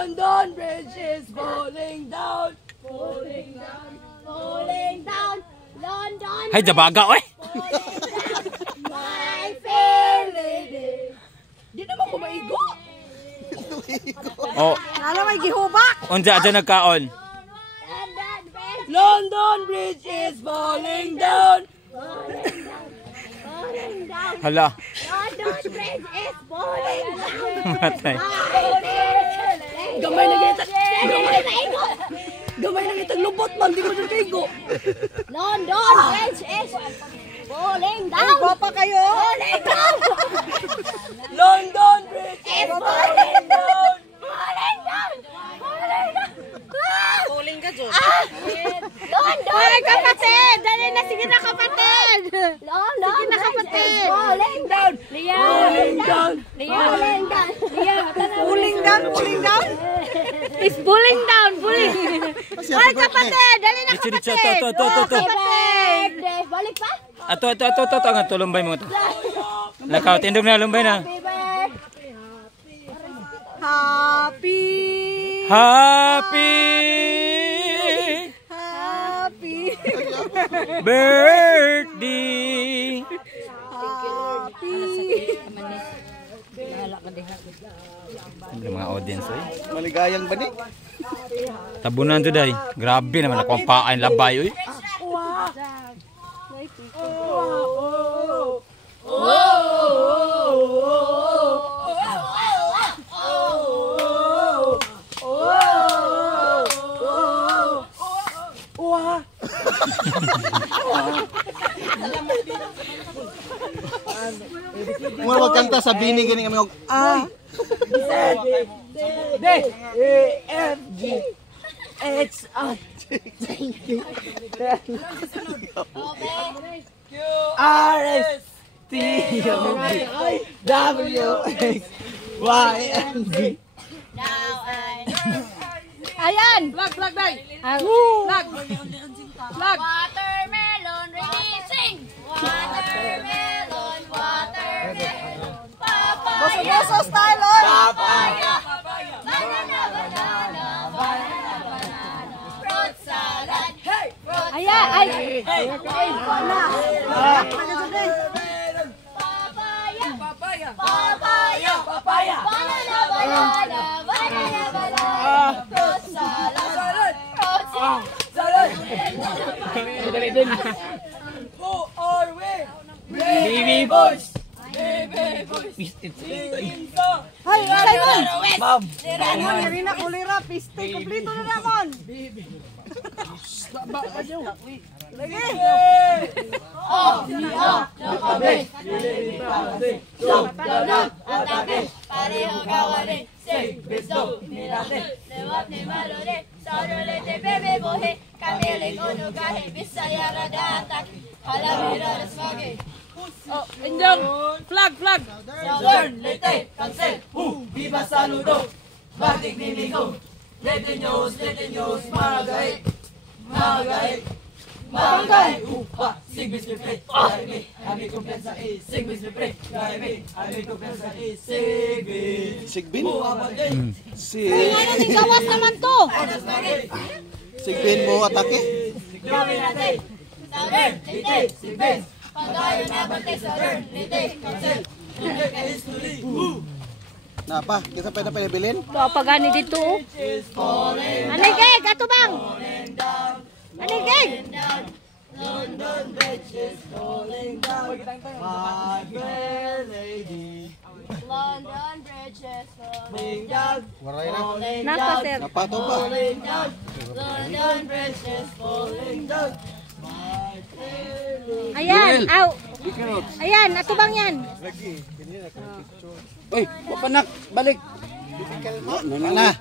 London Bridge is falling down. Falling down, falling down. London Hay jabaga oy. my fair lady. Di naman ko maigo. Oh, Ano may gihubak? unsa aja nagkaon? London Bridge is falling down. Falling down. Hala. London Bridge is falling down. Matay. Gamay na kita. Gamay na kita lubot man di mo na maigo. London Bridge is falling down. Igo pa kayo. Falling down. London Bridge is falling down. Falling down. Falling down. Falling ka dyan. London. Ay, kapatid. Dali na. Sige na, kapatid. London. Sige na, kapatid. Falling down. Liya. Falling down. Liya. Falling down. Liya. Falling down. Falling down. It's pulling down. Pulling. Ay, kapatid. Dali na, kapatid. Dicho, to. Kapatid. Balik pa? Ato nga tulumbay mo to. Lakaw tindog na lumbay na. Happy. Happy birthday. Ang mga audience oy. Maligayang bani. Tabunan to day. Grabe naman ako ang pain labay oy. Mo wag kanta sa bini gani kami og D E F G H I Q R S T U V W X Y and Z. Ayan. Lag day. Lag. Lag. Watermelon releasing. Watermelon. Watermelon. Papaya. Boso style on. Papaya. Banana. Banana. Banana. Banana. Fruit salad. Hey. Ayan. Ay. Hey. Papaya. Papaya. Papaya. Papaya. Banana. Banana. Banana. Banana. Fruit salad. Salad. Fruit salad. Salad. Who are we? Baby boys. Baby boys. Singing song. Hay, Simon. Ma'am. Yari na kulira. Piste. Kumplito na naman. Lagi. Pareho kawale. Say, beso, mirate. Lewat ni malore. Sarole te bebe bohe. Kamele kono kahe. Bisaya rada atake. Halamira reswage. Oh, Injong. Flag. Southern, Leyte, Cancel. Viva Saludo. Batik Ninigo. Leyte News, Maragay. Upa, Sigbis Pipre, Ami Kumpensa is Sigbis Pipre, Ami Kumpensa is Sigbis. Sigbin. Ano ni gawas naman to? Sigbin mo atake. Southern, Leyte, Sigbis. Pagayo na bante, Southern, Leyte, Cancel. Napa, kita pwede bilin? Pagani dito. Anigeg, ato bang? Anigeg. London Bridge is falling down. My fair lady. London Bridge is Falling down. Waray na. Falling Napa, down. sir. Napa to ba? Falling down. London Bridge is falling down. My fair lady. Ayan, aw. Ayan, ato bang yan? Oy, panak, balik. Mana?